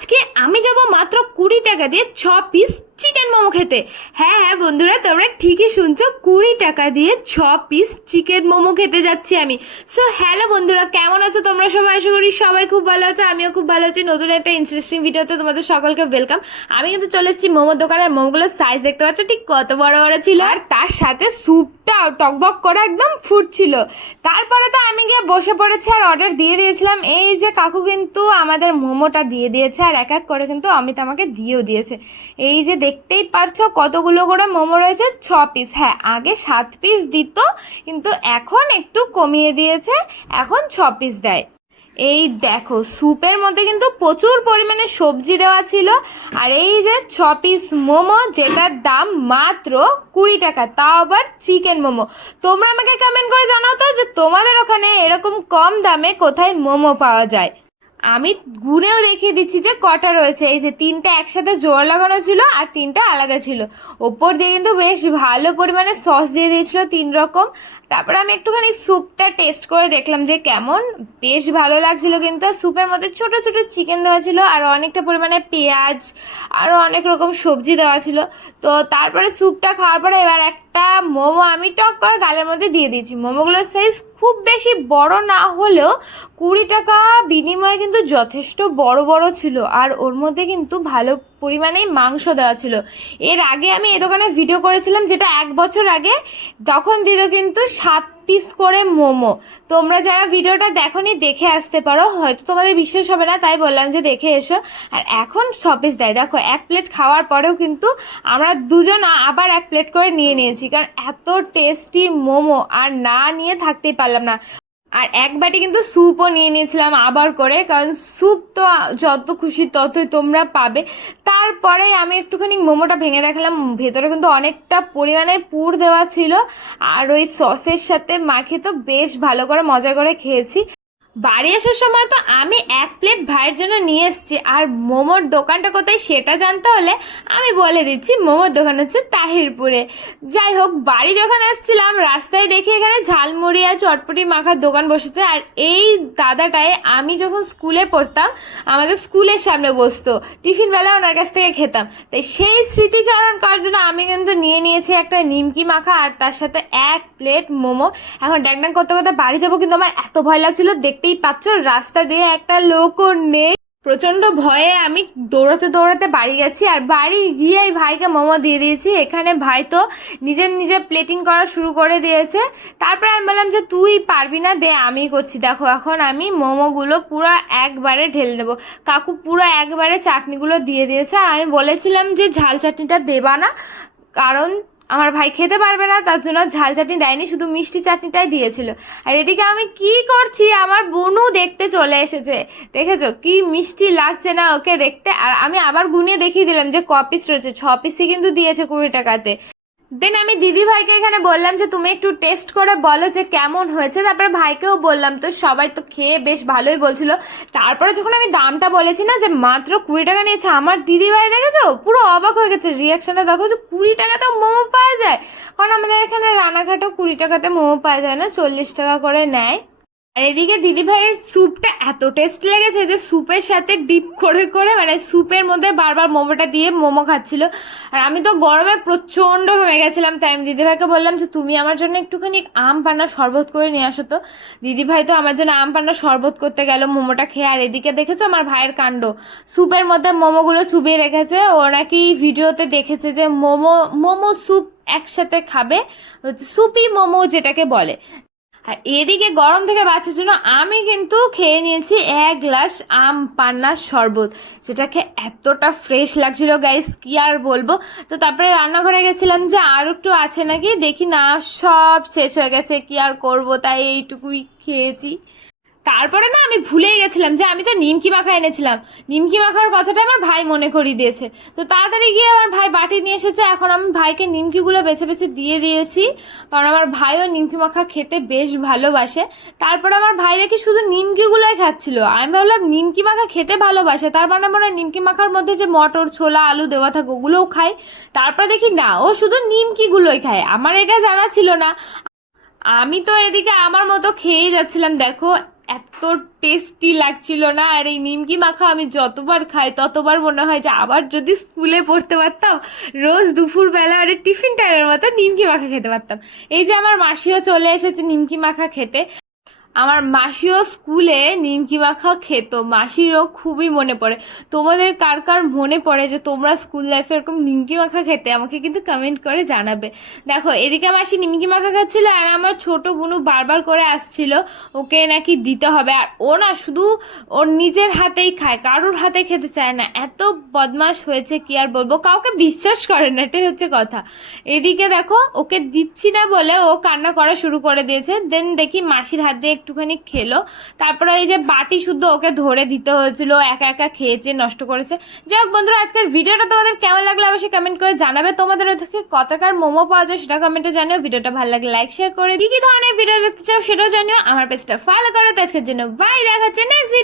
আজকে আমি যাব মাত্র কুড়ি টাকা দিয়ে ছ পিস চিকেন মোমো খেতে। হ্যাঁ হ্যাঁ বন্ধুরা, তোমরা ঠিকই শুনছো, কুড়ি টাকা দিয়ে ছ পিস চিকেন মোমো খেতে যাচ্ছি আমি। সো হ্যালো বন্ধুরা, কেমন আছো তোমরা সবাই? আশা করি সবাই খুব ভালো আছো, আমিও খুব ভালো আছি। নতুন একটা ইন্টারেস্টিং ভিডিওতে তোমাদের সকলকে ওয়েলকাম আমি কিন্তু চলে এসেছি মোমোর দোকানে, আর মোমোগুলোর সাইজ দেখতে পাচ্ছ, ঠিক কত বড় বড় ছিল। আর তার সাথে স্যুপটা টকবক করে একদম ফুটছিল। তারপরে তো আমি গিয়ে বসে পড়েছি আর অর্ডার দিয়ে দিয়েছিলাম। এই যে কাকু কিন্তু আমাদের মোমোটা দিয়ে দিয়েছে আর এক এক করে কিন্তু অমিত আমাকে দিয়েও দিয়েছে। এই যে দেখতেই পারছ কতগুলো করে মোমো রয়েছে, ছ পিস হ্যাঁ আগে সাত পিস দিত, কিন্তু এখন একটু কমিয়ে দিয়েছে, এখন ছ পিস দেয়। এই দেখো স্যুপের মধ্যে কিন্তু প্রচুর পরিমাণে সবজি দেওয়া ছিল। আর এই যে ছ পিস মোমো, যেটার দাম মাত্র কুড়ি টাকা, তাও আবার চিকেন মোমো। তোমরা আমাকে কমেন্ট করে জানাও তো যে তোমাদের ওখানে এরকম কম দামে কোথায় মোমো পাওয়া যায়। আমি গুনেও দেখিয়ে দিচ্ছি যে কটা রয়েছে। এই যে তিনটা একসাথে জোর লাগানো ছিল আর তিনটা আলাদা ছিল। ওপর দিয়ে কিন্তু বেশ ভালো পরিমাণে সস দিয়ে দিয়েছিল তিন রকম। তারপরে আমি একটুখানি স্যুপটা টেস্ট করে দেখলাম যে কেমন। বেশ ভালো লাগছিল কিন্তু। স্যুপের মধ্যে ছোট ছোট চিকেন দেওয়া ছিল আর অনেকটা পরিমাণে পেঁয়াজ আরও অনেক রকম সবজি দেওয়া ছিল। তো তারপরে স্যুপটা খাওয়ার পরে এবার একটা মোমো আমি টক করে গালের মধ্যে দিয়ে দিয়েছি। মোমোগুলোর সাইজ খুব বেশি বড় না হলেও কুড়ি টাকা বিনিময়ে কিন্তু যথেষ্ট বড় বড় ছিল আর ওর মধ্যে কিন্তু ভালো পরিমাণেই মাংস দেওয়া ছিল। এর আগে আমি এই দোকানে ভিডিও করেছিলাম যেটা এক বছর আগে, তখন দিল কিন্তু সাত পিস করে মোমো। তোমরা যারা ভিডিওটা দেখোনি, দেখে আসতে পারো। হয়তো তোমাদের বিশ্বাস হবে না, তাই বললাম যে দেখে এসো। আর এখন ছ পিস দেয়। দেখো, এক প্লেট খাওয়ার পরেও কিন্তু আমরা দুজন আবার এক প্লেট করে নিয়ে নিয়েছি। কারণ এত টেস্টি মোমো আর না নিয়ে থাকতেই পারলাম না। আর এক বাটি কিন্তু স্যুপও নিয়ে নিয়েছিলাম আবার করে, কারণ স্যুপ তো যত খুশি ততই তোমরা পাবে। তারপরে আমি একটুখানি মোমোটা ভেঙে রাখলাম, ভেতরে কিন্তু অনেকটা পরিমাণে পুর দেওয়া ছিল, আর ওই সসের সাথে মাখে তো বেশ ভালো করে মজা করে খেয়েছি। বাড়ি আসার সময় তো আমি এক প্লেট ভাইয়ের জন্য নিয়ে এসেছি। আর মোমোর দোকানটা কোথায় সেটা জানতে হলে আমি বলে দিচ্ছি, মোমোর দোকান হচ্ছে তাহিরপুরে। যাই হোক, বাড়ি যখন আসছিলাম, রাস্তায় দেখি এখানে ঝালমুড়ি আর চটপটি মাখার দোকান বসেছে। আর এই দাদাটায় আমি যখন স্কুলে পড়তাম, আমাদের স্কুলের সামনে বসতো। টিফিন বেলা ওনার কাছ থেকে খেতাম। তাই সেই স্মৃতিচারণ করার জন্য আমি কিন্তু নিয়ে নিয়েছি একটা নিমকি মাখা, আর তার সাথে এক প্লেট মোমো। এখন ড্যাং ড্যাং করতে করতে বাড়ি যাব কিন্তু আমার এত ভয় লাগছিল, দেখতেই পাচ্ছ, রাস্তা দিয়ে একটা লোকও নেই। প্রচণ্ড ভয়ে আমি দৌড়াতে দৌড়াতে বাড়ি গেছি আর বাড়ি গিয়ে ভাইকে মোমো দিয়ে দিয়েছি। এখানে ভাই তো নিজের নিজে প্লেটিং করা শুরু করে দিয়েছে। তারপরে আমি বললাম যে, তুই পারবি না, দে আমি করছি। দেখো, এখন আমি মোমোগুলো পুরো একবারে ঢেলে নেব। কাকু পুরো একবারে চাটনিগুলো দিয়ে দিয়েছে। আর আমি বলেছিলাম যে, ঝাল চাটনিটা দেবা না। কারণ আমার ভাই খেতে পারবে না, তার জন্য ঝাল চাটনি দেয়নি, শুধু মিষ্টি চাটনিটাই দিয়েছিল। আর এদিকে আমি কি করছি, আমার বোনও দেখতে চলে এসেছে। দেখেছ, কি মিষ্টি লাগছে না ওকে দেখতে। আর আমি আবার গুনিয়ে দেখিয়ে দিলাম যে ক পিস রয়েছে, ছ পিসই কিন্তু দিয়েছে কুড়ি টাকাতে। দেন আমি দিদি ভাইকে এখানে বললাম যে, তুমি একটু টেস্ট করে বলো যে কেমন হয়েছে। তারপরে ভাইকেও বললাম, তো সবাই তো খেয়ে বেশ ভালোই বলছিল। তারপরে যখন আমি দামটা বলেছি না, যে মাত্র কুড়ি টাকা নিয়েছে, আমার দিদি ভাই দেখেছ? পুরো অবাক হয়ে গেছে। রিয়াকশনটা দেখো যে কুড়ি টাকাতে মোমো পাওয়া যায়। কারণ আমাদের এখানে রানাঘাটেও কুড়ি টাকাতে মোমো পাওয়া যায় না, চল্লিশ টাকা করে নেয়। আর এদিকে দিদি ভাইয়ের স্যুপটা এত টেস্ট লেগেছে যে স্যুপের সাথে ডিপ করে করে মানে স্যুপের মধ্যে বারবার মোমোটা দিয়ে মোমো খাচ্ছিল। আর আমি তো গরমে প্রচণ্ড ঘেমে গেছিলাম, তাই আমি দিদি ভাইকে বললাম যে, তুমি আমার জন্য একটুখানি আম পান্না শরবত করে নিয়ে আসো তো। দিদি ভাই তো আমার জন্য আম পান্না শরবত করতে গেল মোমোটা খেয়ে। আর এদিকে দেখেছ আমার ভাইয়ের কাণ্ড? স্যুপের মধ্যে মোমোগুলো চুবিয়ে রেখেছে। ও নাকি ভিডিওতে দেখেছে যে মোমো মোমো স্যুপ একসাথে খাবে, হচ্ছে সুপি মোমো যেটাকে বলে। আর এদিকে গরম থেকে বাঁচার জন্য আমি কিন্তু খেয়ে নিয়েছি এক গ্লাস আম পান্নার শরবত। যেটা খেয়ে এতটা ফ্রেশ লাগছিল গাইস কি আর বলব? তো তারপরে রান্নাঘরে গেছিলাম যে আর একটু আছে নাকি? দেখি না, সব শেষ হয়ে গেছে, কি আর করব? তাই এইটুকুই খেয়েছি। তারপরে না আমি ভুলেই গেছিলাম যে আমি তো নিমকি মাখা এনেছিলাম। নিমকি মাখার কথাটা আমার ভাই মনে করিয়ে দিয়েছে। তো তাড়াতাড়ি গিয়ে আমার ভাই বাটি নিয়ে এসেছে, এখন আমি ভাইকে নিমকিগুলো বেছে বেছে দিয়ে দিয়েছি। কারণ আমার ভাইও নিমকি মাখা খেতে বেশ ভালোবাসে। তারপর আমার ভাই দেখি শুধু নিমকিগুলোই খাচ্ছিল। আমি ভাবলাম নিমকি মাখা খেতে ভালোবাসে। তার মানে মনে হয় নিমকি মাখার মধ্যে যে মটর, ছোলা, আলু দেওয়া থাকে, ওগুলোও খায়। তারপরে দেখি না, ও শুধু নিমকিগুলোই খায়। আমার এটা জানা ছিল না। আমি তো এদিকে আমার মতো খেয়েই যাচ্ছিলাম, দেখো। এত টেস্টি লাগছিল না। আর এই নিমকি মাখা আমি যতবার খাই, ততবার মনে হয় যে আবার যদি স্কুলে পড়তে পারতাম, রোজ দুপুরবেলা আর টিফিন টাইমের মতো নিমকি মাখা খেতে পারতাম। এই যে আমার মাসিও চলে এসেছে নিমকি মাখা খেতে। আমার মাসিও স্কুলে নিমকি মাখা খেত। মাসিরও খুবই মনে পড়ে। তোমাদের কার কার মনে পড়ে যে তোমরা স্কুল লাইফে এরকম নিমকি মাখা খেতে? আমাকে কিন্তু কমেন্ট করে জানাবে। দেখো, এদিকে মাসি নিমকি মাখা খাচ্ছিল আর আমার ছোট বুনু বারবার করে আসছিল, ওকে নাকি দিতে হবে। আর ও না শুধু ওর নিজের হাতেই খায়, কারোর হাতে খেতে চায় না। এত বদমাশ হয়েছে, কি আর বলব? কাউকে বিশ্বাস করে না, এটাই হচ্ছে কথা। এদিকে দেখো, ওকে দিচ্ছি না বলে ও কান্না করা শুরু করে দিয়েছে। দেন দেখি মাসির হাত দিয়ে একটুখানি খেলো। তারপরে এই যে বাটি শুদ্ধ ওকে ধরে দিতে হয়েছিল, একা একা খেয়েছে নষ্ট করেছে। যাই হোক বন্ধুরা, আজকের ভিডিওটা তোমাদের কেমন লাগল অবশ্যই কমেন্ট করে জানাবে। তোমাদের ওই থেকে কতকার মোমো পাওয়া যায় সেটা কমেন্টে জানিও। ভিডিওটা ভালো লাগে লাইক শেয়ার করে কি কি ধরনের ভিডিও দেখতে চাও সেটাও জানিও। আমার পেজটা ফলো করো। তো আজকের জন্য বাই দেখাচ্ছে নেক্সট ভিডিও